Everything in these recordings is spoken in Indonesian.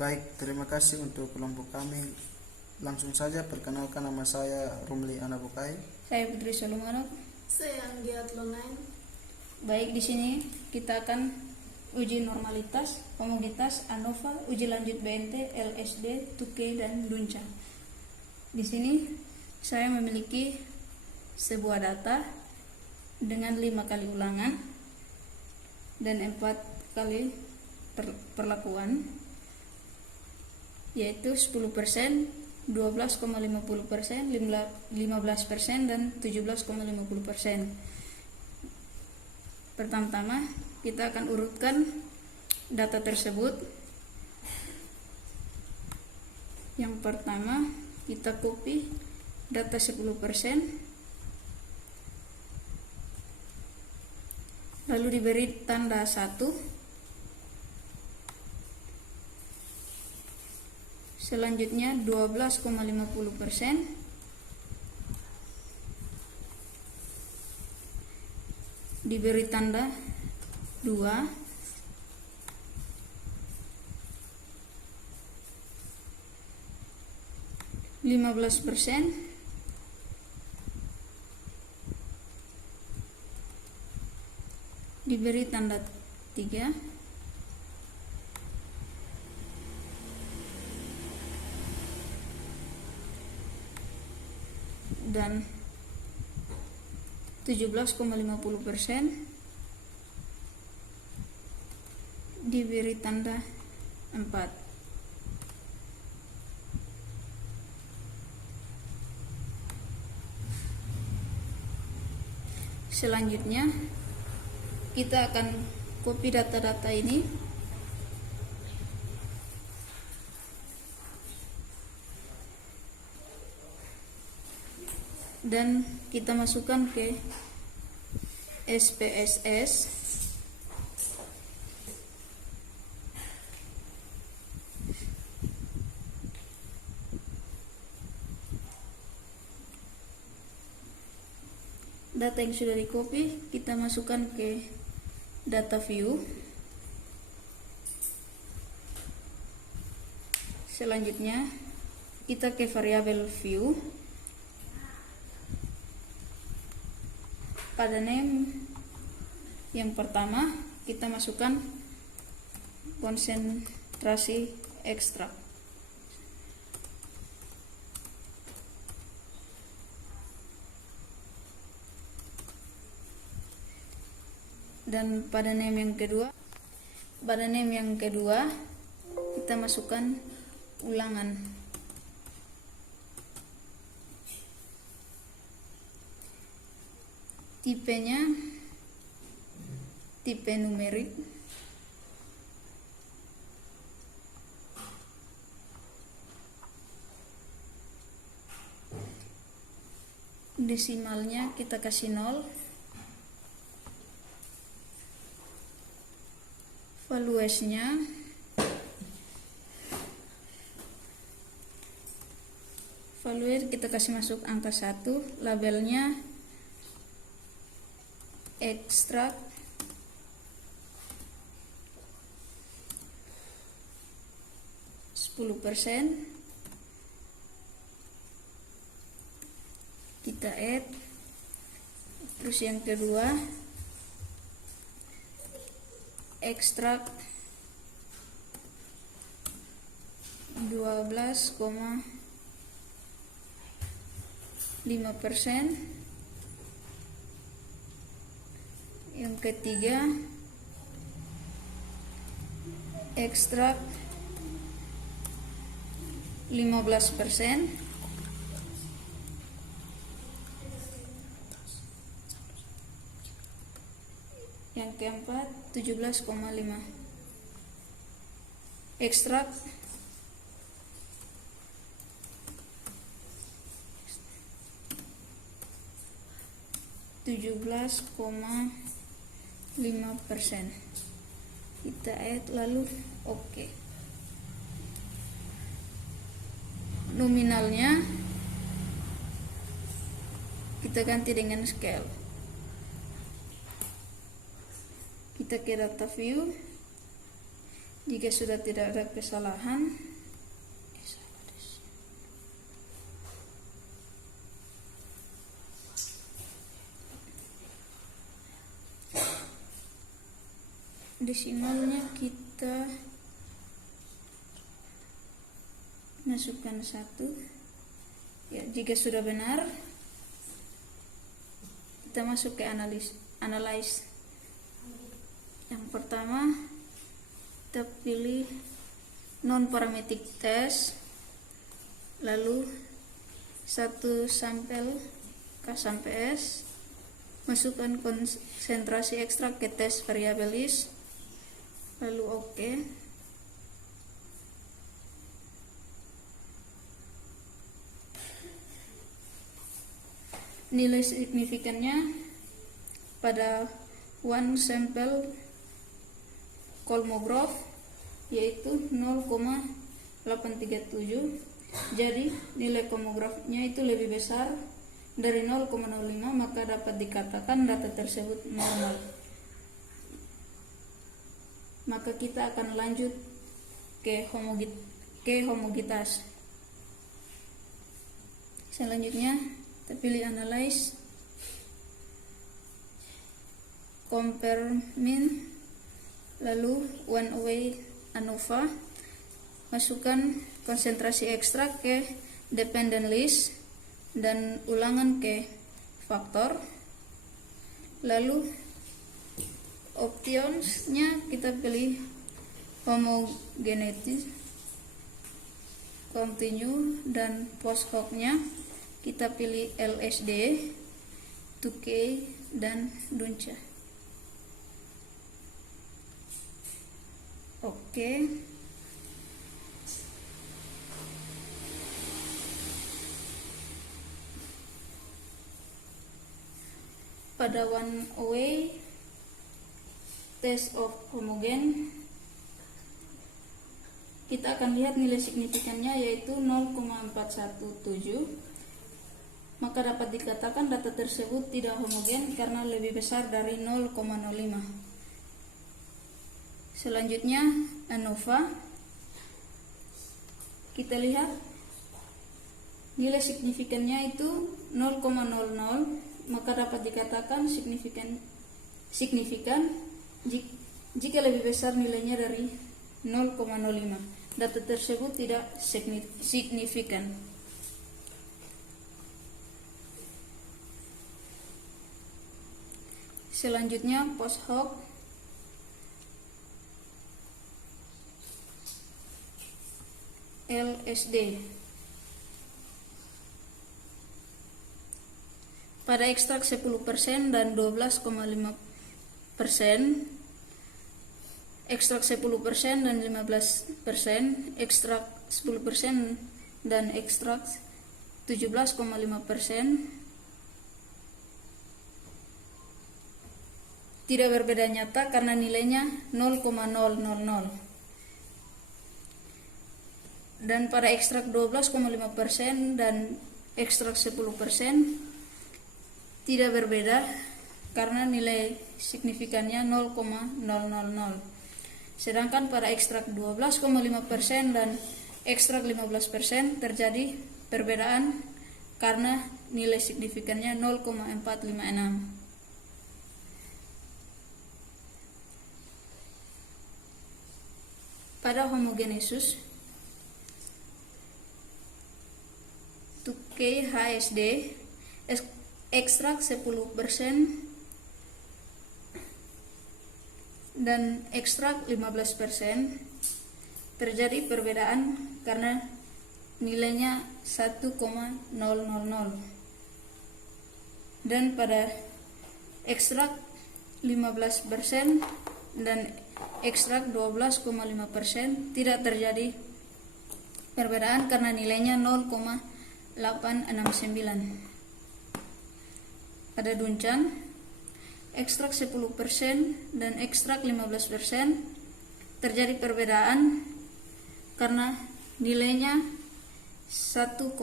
Baik, terima kasih untuk kelompok kami. Langsung saja perkenalkan, nama saya Rumli Anabukai. Saya Putri Solomonov. Saya Anggiat Lonain. Baik, di sini kita akan uji normalitas, komoditas, ANOVA, uji lanjut BNT, LSD, TUKE, dan DUNCA. Di sini saya memiliki sebuah data dengan 5 kali ulangan dan 4 kali perlakuan, yaitu 10%, 12,50%, 15%, dan 17,50%. Pertama-tama kita akan urutkan data tersebut. Yang pertama kita copy data 10%, lalu diberi tanda 1. Selanjutnya 12,50%, diberi tanda 2. %, diberi tanda 3. Dan 17,50% diberi tanda 4. Selanjutnya kita akan copy data-data ini dan kita masukkan ke SPSS. Data yang sudah di copy kita masukkan ke data view. Selanjutnya kita ke variabel view. Pada name yang pertama kita masukkan konsentrasi ekstrak. Dan pada name yang kedua kita masukkan ulangan. Tipenya tipe numerik. Desimalnya kita kasih 0. Valuer kita kasih masuk angka 1. Labelnya ekstrak, %, kita add. Terus yang kedua ekstrak 12,5%. Yang ketiga ekstrak 15%. Yang keempat 17,5. Ekstrak 17,5%. Kita add lalu oke. Nominalnya kita ganti dengan scale. Kita ke data view. Jika sudah tidak ada kesalahan, desimalnya kita masukkan 1. Ya, jika sudah benar, kita masuk ke analyze. Yang pertama, kita pilih non-parametric test, lalu 1 sampel K sampai S, masukkan konsentrasi ekstrak ke tes variabel is, lalu OK. Nilai signifikannya pada one sample kolmograph yaitu 0,837. Jadi nilai kolmografnya itu lebih besar dari 0,05, maka dapat dikatakan data tersebut normal. Maka kita akan lanjut ke homogenetas. Selanjutnya kita pilih analyze, compare mean, lalu one way ANOVA, masukkan konsentrasi ekstrak ke dependent list dan ulangan ke faktor, lalu optionsnya kita pilih homogeneity, continue, dan post hoc-nya kita pilih LSD, 2K, dan Duncha. Oke. Pada one way test of homogen, kita akan lihat nilai signifikannya yaitu 0,417. Maka dapat dikatakan data tersebut tidak homogen karena lebih besar dari 0,05. Selanjutnya ANOVA, kita lihat nilai signifikannya itu 0,00, maka dapat dikatakan signifikan jika lebih besar nilainya dari 0,05. Data tersebut tidak signifikan. Selanjutnya post hoc, LSD. Pada ekstrak 10% dan 12,5%, ekstrak 10% dan 15%, ekstrak 10% dan ekstrak 17,5%, tidak berbeda nyata karena nilainya 0,000. Dan pada ekstrak 12,5% dan ekstrak 10% tidak berbeda karena nilai signifikannya 0,000. Sedangkan pada ekstrak 12,5% dan ekstrak 15% terjadi perbedaan karena nilai signifikannya 0,456. Pada homogenesis 2K HSD, ekstrak 10% dan ekstrak 15% terjadi perbedaan karena nilainya 1,000. Dan pada ekstrak 15% dan ekstrak 12,5% tidak terjadi perbedaan karena nilainya 0,869. Pada Duncan, ekstrak 10% dan ekstrak 15% terjadi perbedaan karena nilainya 1,000.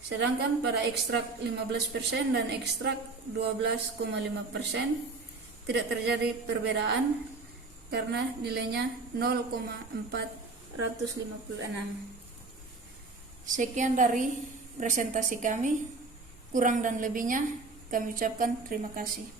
Sedangkan pada ekstrak 15% dan ekstrak 12,5% tidak terjadi perbedaan karena nilainya 0,456. Sekian dari presentasi kami. Kurang dan lebihnya kami ucapkan terima kasih.